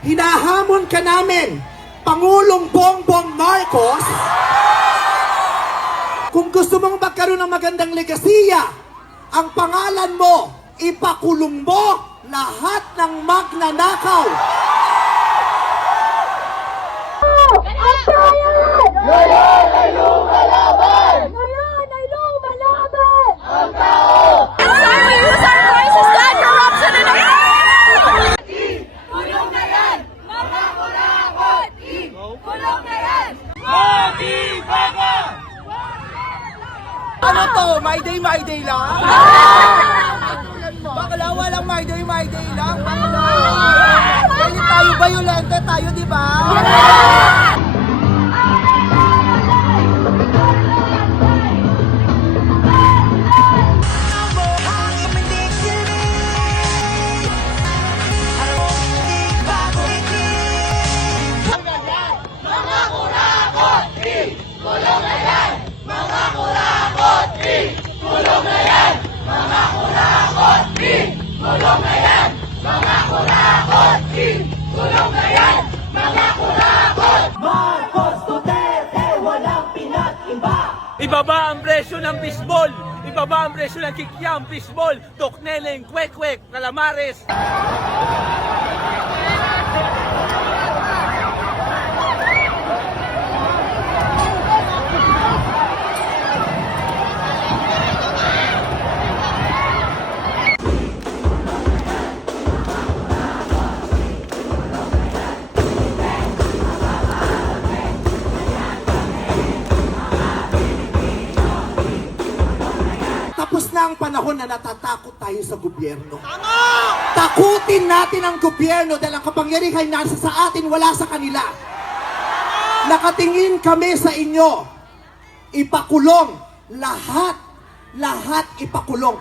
Hinahamon ka namin, Pangulong Bongbong Marcos, kung gusto mong magkaroon ng magandang legasiya, ang pangalan mo, ipakulong mo lahat ng magnanakaw. Ngayon ay lumalaban! Ngayon ay lumalaban! Ang tao! We use our voices to end corruption in our Kulong na yan! Mga kurakot! Kulong na yan! Ano to? My day lang? Bakla, walang my day lang. Bakla. Dahil tayo bayolente tayo, di ba? Ibaba ang presyo ng fishball! Ibaba ang presyo ng kikiam, fishball, tokneleng, kwek-kwek, calamares! Tapos na ang panahon na natatakot tayo sa gobyerno. Takutin natin ang gobyerno dahil ang kapangyarihan nasa sa atin, wala sa kanila. Nakatingin kami sa inyo. Ipakulong. Lahat ipakulong.